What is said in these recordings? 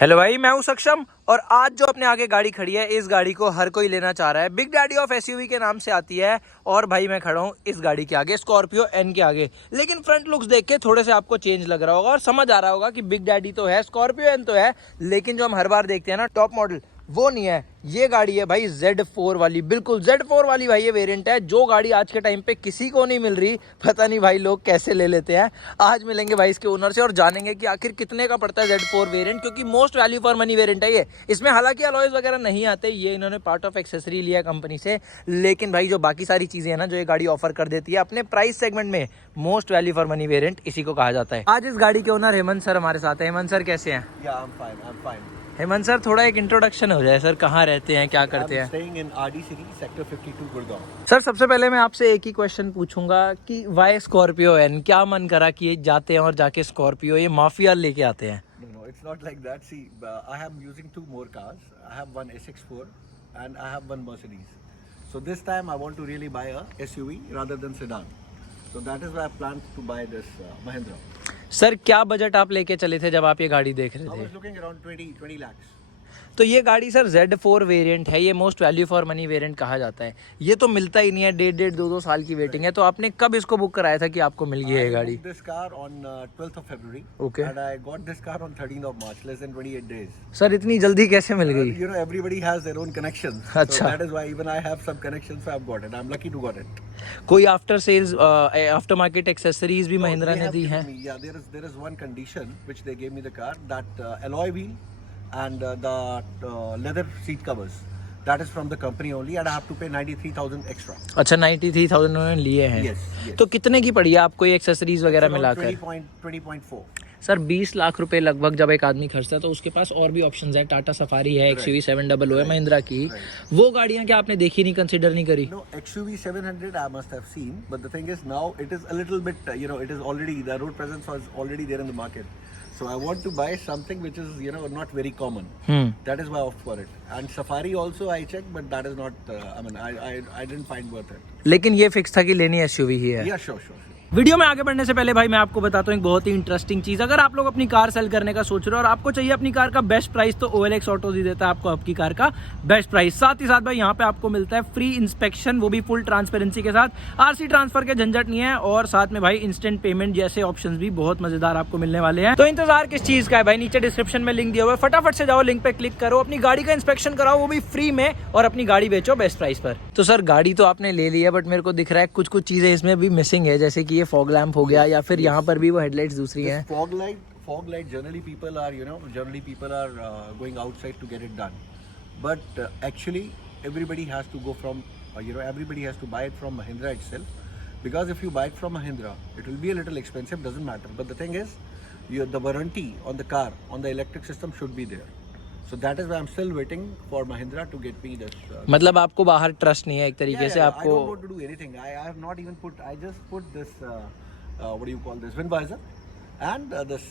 Hello भाई, मैं हूं सक्षम और आज जो अपने आगे गाड़ी खड़ी है इस गाड़ी को हर कोई लेना चाह रहा है। बिग डैडी ऑफ एसयूवी के नाम से आती है और भाई मैं खड़ा हूं इस गाड़ी के आगे, स्कॉर्पियो एन के आगे। लेकिन फ्रंट लुक्स देख के थोड़े से आपको चेंज लग रहा होगा और समझ आ रहा होगा कि बिग डैडी तो है, स्कॉर्पियो एन तो है, लेकिन जो हम हर बार देखते हैं ना टॉप मॉडल, वो नहीं है। ये गाड़ी है भाई Z4 वाली, बिल्कुल Z4 वाली भाई ये वेरिएंट है, जो गाड़ी आज के टाइम पे किसी को नहीं मिल रही। पता नहीं भाई लोग कैसे ले लेते हैं। आज मिलेंगे भाई इसके ओनर से और जानेंगे कि आखिर कितने का पड़ता है Z4 वेरिएंट, क्योंकि most value for money variant है ये। इसमें हालांकि अलॉयज वगैरह नहीं आते, ये इन्होंने पार्ट ऑफ एक्सेसरी लिया कंपनी से, लेकिन भाई जो बाकी सारी चीजें हैं ना जो ये गाड़ी ऑफर कर देती है अपने प्राइस सेगमेंट में, most value for money variant इसी को कहा जाता है। आज इस गाड़ी के ओनर हेमंत सर हमारे साथ है। हेमंत सर कैसे हैं? I'm fine. हेमंत सर थोड़ा एक इंट्रोडक्शन हो जाए सर, कहाँ रहते हैं, क्या करते हैं? Staying in RD City, Sector 52, Gurgaon. Sir सबसे पहले मैं आपसे एक ही क्वेश्चन पूछूंगा कि वाई स्कॉर्पियो एन, क्या मन करा कि ये जाते हैं और जाके स्कॉर्पियो ये माफिया लेके आते हैं? No, it's not like that. See, I am using two more cars. I have one SX4 and I have one Mercedes. So this time I want to really buy a SUV rather than sedan. So that is why I plan to buy this Mahindra. Sir क्या budget आप लेके चले थे जब आप ये गाड़ी देख I रहे थे? was looking around 20 lakhs. तो ये गाड़ी सर Z4 वेरिएंट है, ये most value for money variant कहा जाता है। ये तो मिलता ही नहीं है, डेढ़ दो साल की वेटिंग है। तो आपने कब इसको बुक कराया था कि आपको मिल गई है गाड़ी? I booked this car on 12th of February. Okay. And I got this car on 13th of March, less than 28 days. Sir इतनी जल्दी कैसे मिल गई? You know, everybody has their own connections. अच्छा। So that is why even I have some connections, so I've got it. I'm lucky to got it. कोई after sales aftermarket accessories भी Mahindra They ने have the given है? me- Yeah, there is one condition which they gave me the car, that alloy wheel and the leather seat covers. That is from the company only, and I have to pay 93,000 extra. अच्छा 93,000 उन्होंने लिए हैं। Yes. तो कितने की पड़ी है आपको ये एक्सेसरीज वगैरह Around मिलाकर? 20.4. सर 20 लाख रुपए लगभग जब एक आदमी खर्चता है तो उसके पास और भी ऑप्शंस है। टाटा सफारी है, XUV 700 है महिंद्रा की, वो गाड़ियां क्या आपने देखी नहीं, कंसिडर नहीं करी? No, XUV 700 I must have seen, but the thing is now it is a little bit, it is already, the road presence was already there in the market. So I want to buy something which is, not very common. That is why I opt for it. And Safari also I checked, but that is not, I didn't find worth it. लेकिन ये fix था कि लेनी SUV ही है। Yeah, sure. Video में आगे बढ़ने से पहले भाई मैं आपको बताता हूँ एक बहुत ही इंटरेस्टिंग चीज। अगर आप लोग अपनी कार सेल करने का सोच रहे हो और आपको चाहिए अपनी कार का बेस्ट प्राइस, तो OLX ऑटोज ही देता है आपको आपकी कार का बेस्ट प्राइस। साथ ही साथ भाई यहाँ पे आपको मिलता है फ्री इंस्पेक्शन, वो भी फुल ट्रांसपेरेंसी के साथ। RC ट्रांसफर के झंझट नहीं है और साथ में भाई इंस्टेंट पेमेंट जैसे ऑप्शन भी बहुत मजेदार आपको मिलने वाले हैं। तो इंतजार किस चीज का है भाई, नीचे डिस्क्रिप्शन में लिंक दिया हुआ है, फटाफट से जाओ, लिंक पे क्लिक करो, अपनी गाड़ी का इंस्पेक्शन कराओ, वो भी फ्री में, और अपनी गाड़ी बेचो बेस्ट प्राइस पर। तो सर गाड़ी तो आपने ले ली है, बट मेरे को दिख रहा है कुछ चीजें इसमें भी मिसिंग है, जैसे कि ये फॉग लैंप हो गया या फिर यहाँ पर भी वो हेडलाइट्स दूसरी हैं। Fog light. Generally people are going outside to get it done. But actually, everybody has to go from, everybody has to buy it from Mahindra itself. Because if you buy it from Mahindra, it will be a little expensive. Doesn't matter. But the thing is, the warranty on the car, on the electric system should be there. So that is why I'm still waiting for Mahindra to get me this. मतलब आपको बाहर trust नहीं है एक तरीके से आपको? I don't want to do anything. I have not even put. I just put this. What do you call this? Wind visor and this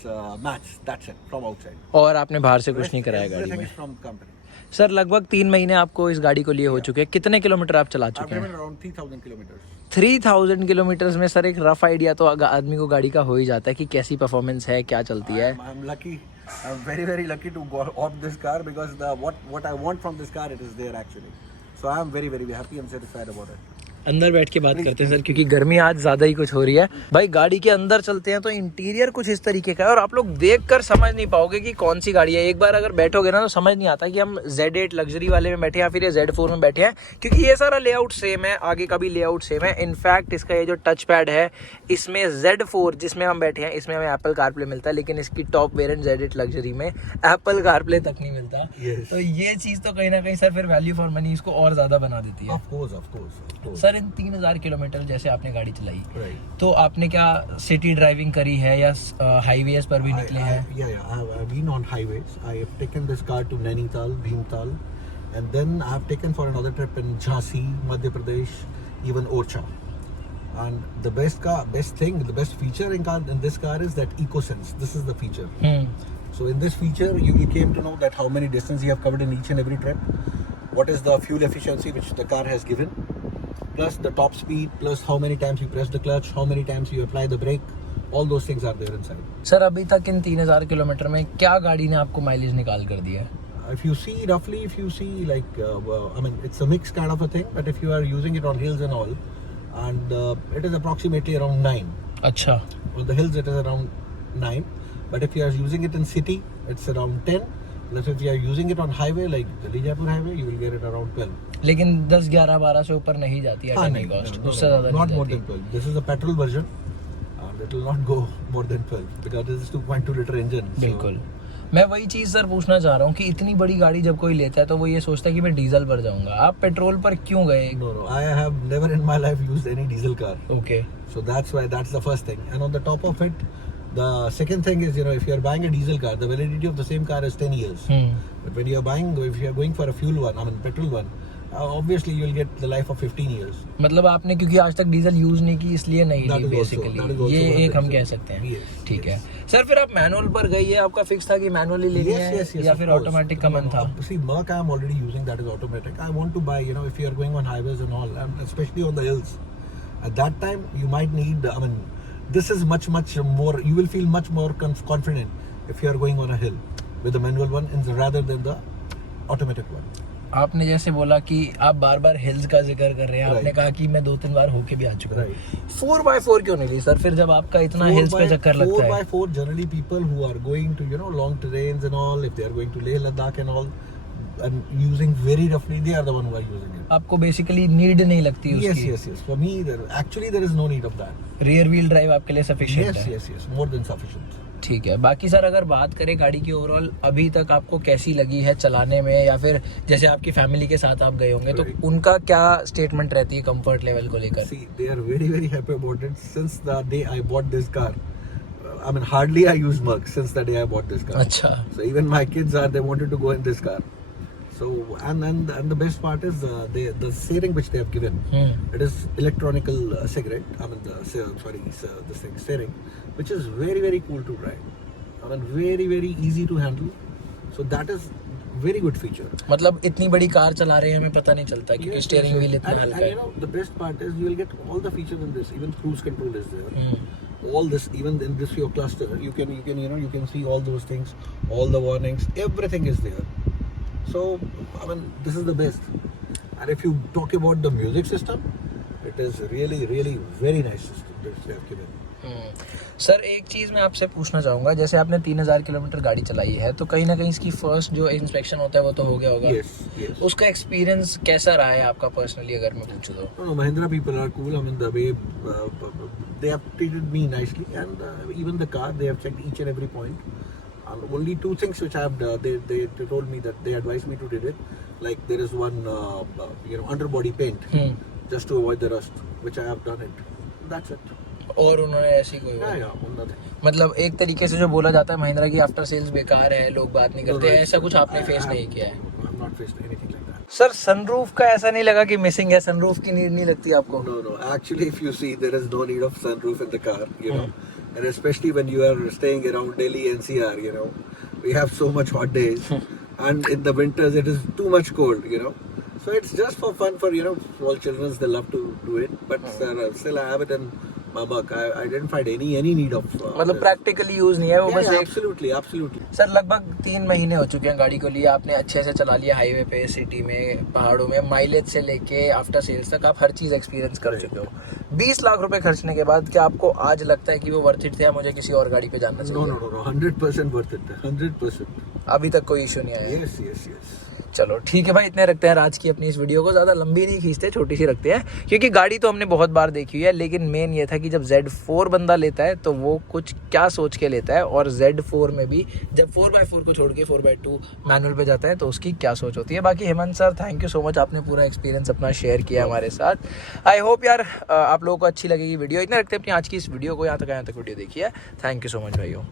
mats. That's it from outside. और आपने बाहर से कुछ नहीं कराया गाड़ी Everything में? is from company. सर लगभग 3 महीने आपको इस गाड़ी को लिए हो चुके हैं। कितने किलोमीटर आप चला I've चुके हैं? driven around 3,000 kilometers. 3000 किलोमीटर में सर एक रफ आइडिया तो आदमी को गाड़ी का हो ही जाता है कि कैसी परफॉर्मेंस है, क्या चलती है। I'm lucky. I'm very lucky to opt this car because what I want from this car, it is there actually. So I am very happy and satisfied about it. अंदर बैठ के बात करते हैं सर, क्योंकि गर्मी आज ज्यादा ही कुछ हो रही है। भाई गाड़ी के अंदर चलते हैं तो इंटीरियर कुछ इस तरीके का है और आप लोग देखकर समझ नहीं पाओगे कि कौन सी गाड़ी है। एक बार अगर बैठोगे ना तो समझ नहीं आता कि हम Z8 लग्जरी वाले में बैठे हैं या फिर ये Z4 में बैठे हैं, क्योंकि ये सारा लेआउट सेम है, आगे का भी लेआउट सेम है। इनफैक्ट इसका ये जो टच पैड है, इसमें Z4 जिसमें हम बैठे हैं इसमें हमें एप्पल कारप्ले मिलता है, लेकिन इसकी टॉप वेरिएंट Z8 लग्जरी में एप्पल कारप्ले तक नहीं मिलता। तो ये चीज तो कहीं ना कहीं सर फिर वैल्यू फॉर मनी इसको और ज्यादा बना देती है। Of course. Sir in 3000 kilometre जैसे आपने गाड़ी चलाई, Right. तो आपने क्या सिटी ड्राइविंग करी है या हाईवेज पर भी निकले हैं? I've been on highways. I have taken this car to Nainital, Bhimtal, and then I have taken for another trip in Jhansi, Madhya Pradesh, even Orcha. And the best feature in this car is that EcoSense. This is the feature. So in this feature, you came to know that how many distance you have covered in each and every trip. What is the fuel efficiency which the car has given? plus the top speed, plus how many times you press the clutch, how many times you apply the brake, all those things are there inside. Sir अभी तक इन 3000 kilometre में क्या गाड़ी ने आपको mileage निकाल कर दिया है? If you see roughly, if you see like, I mean, it's a mixed kind of a thing, but if you are using it on hills and all, and it is approximately around 9. अच्छा, On the hills it is around 9, but if you are using it in city, it's around 10. Plus if you are using it on highway like Delhi Jaipur highway, you will get it around 12. लेकिन 10, 11, 12 से ऊपर नहीं जाती है हाँ, turning नहीं, cost, no, उससे ज़्यादा not नहीं more जाती। than 12. This is a petrol version, and it will not go more than 12 because this is 2.2 liter engine. So, बिल्कुल, मैं वही चीज़ सर पूछना चाह रहा हूँ कि इतनी बड़ी गाड़ी जब कोई लेता है तो वो ये सोचता है कि मैं डीजल पर जाऊँगा, आप पेट्रोल पर क्यों गए? no, I have never in my life used any diesel car. Okay, So that's why, that's the first thing. And on the top of it, the second thing is, you know, if you are buying a diesel car, the validity of the same car is 10 years. But when you are buying, if you are going for a fuel one, I mean petrol one, obviously you will get the life of 15 years. मतलब आपने क्योंकि आज तक diesel use नहीं की इसलिए नहीं That ली is also- basically, that is also ये one एक हम reason. कह सकते हैं। Yes, ठीक है yes. सर, फिर आप मैनुअल पर गई है, आपका फिक्स था कि मैनुअल ही लेनी है या of फिर course. ऑटोमेटिक का मन था? See, Merc I am already using, that is automatic. I want to buy, you know, if you are going on highways and all, and especially on the hills, at that time you might need, I mean, this is much more, you will feel much more confident if you are going on a hill with the manual one rather than the automatic one. आपने जैसे बोला कि आप बार बार hills का जिक्र कर रहे हैं, आपने Right. कहा कि मैं 2-3 बार होके भी आ चुका हूँ। Right. 4x4 क्यों नहीं ली सर, फिर जब आपका इतना हिल्स पे चक्कर लगता है? 4x4 generally people who are going to, you know, long terrains and all, if they are going to Leh Ladakh and all, and using very roughly, they are the one who are using it. आपको basically need नहीं लगती Yes, उसकी? yes. For me, there is no need of that. Rear wheel drive आपके लिए sufficient Yes, है? yes. More than sufficient. ठीक है। बाकी सर अगर बात करें गाड़ी की ओवरऑल अभी तक आपको कैसी लगी है चलाने में, या फिर जैसे आपकी फैमिली के साथ आप गए होंगे तो Right. उनका क्या स्टेटमेंट रहती है कंफर्ट लेवल को लेकर? See, they are very happy about it since the day I bought this car. I mean, hardly I used Merc since the day I bought this car. अच्छा, So even my kids they wanted to go in this car. So and the best part is the steering which they have given. It is electronical cigarette. I mean this thing steering, which is very cool to drive. I mean very easy to handle. So that is very good feature. मतलब इतनी बड़ी car चला रहे हैं हमें पता नहीं चलता क्योंकि स्टीयरिंग व्हील इतना And हल्का you है। know the best part is you will get all the features in this. Even cruise control is there. All this, even in this your cluster, you can see all those things, all the warnings, everything is there. So I mean this is the best. And if you talk about the music system, it is really very nice system that they have given. Sir एक चीज़ मैं आपसे पूछना चाहूँगा, जैसे आपने 3000 kilometre गाड़ी चलाई है तो कहीं ना कहीं इसकी फर्स्ट जो इंस्पेक्शन होता है वो तो हो गया होगा? Yes. उसका एक्सपीरियंस कैसा रहा है आपका पर्सनली अगर मैं पूछूँ तो? No, Mahindra people are cool. I mean the way they have treated me nicely, and even the car, they have checked each and every point. And only two things which I have they told me that they advised me to do it. Like there is one underbody paint just to avoid the rust, which I have done it. That's it. और उन्होंने ऐसी कोई Nothing. मतलब एक तरीके से जो बोला जाता है महिंद्रा की आफ्टर सेल्स बेकार है, लोग बात नहीं करते, right. ऐसा कुछ आपने फेस नहीं किया है? I have not faced anything like that. Sir sunroof का ऐसा नहीं लगा कि मिसिंग है, सनरूफ की नीड नहीं लगती आपको? No. Actually, if you see, there is no need of sunroof in the car, and especially when you are staying around Delhi NCR, we have so much hot days, and in the winters it is too much cold, So it's just for fun for small children. They love to do it, but still I have it in my Merc. I didn't find any need of. मतलब practically use नहीं है वो, बस एक। absolutely. Sir लगभग 3 महीने हो चुके हैं गाड़ी को लिए, आपने अच्छे से चला लिया हाईवे पे, सिटी में, पहाड़ों में, माइलेज से लेके आफ्टर सेल्स तक आप हर चीज़ एक्सपीरियंस कर चुके हो। 20 लाख रुपए खर्चने के बाद क्या आपको आज लगता है कि वो वर्थ इट थे या मुझे किसी और गाड़ी पे जाना चाहिए? No. 100% worth it. 100%. अभी तक कोई इशू नहीं आया? Yes. चलो ठीक है भाई, इतने रखते हैं आज की अपनी इस वीडियो को, ज़्यादा लंबी नहीं खींचते, छोटी सी रखते हैं क्योंकि गाड़ी तो हमने बहुत बार देखी हुई है, लेकिन मेन ये था कि जब Z4 बंदा लेता है तो वो कुछ क्या सोच के लेता है, और Z4 में भी जब 4x4 को छोड़ के 4x2 मैनुअल पे जाता है तो उसकी क्या सोच होती है। बाकी Hemant sir, thank you so much, आपने पूरा एक्सपीरियंस अपना शेयर किया हमारे साथ। आई होप यार आप लोगों को अच्छी लगेगी वीडियो। इतना रखते हैं अपनी आज की इस वीडियो को, यहाँ तक वीडियो देखी है। थैंक यू सो मच भाइयों।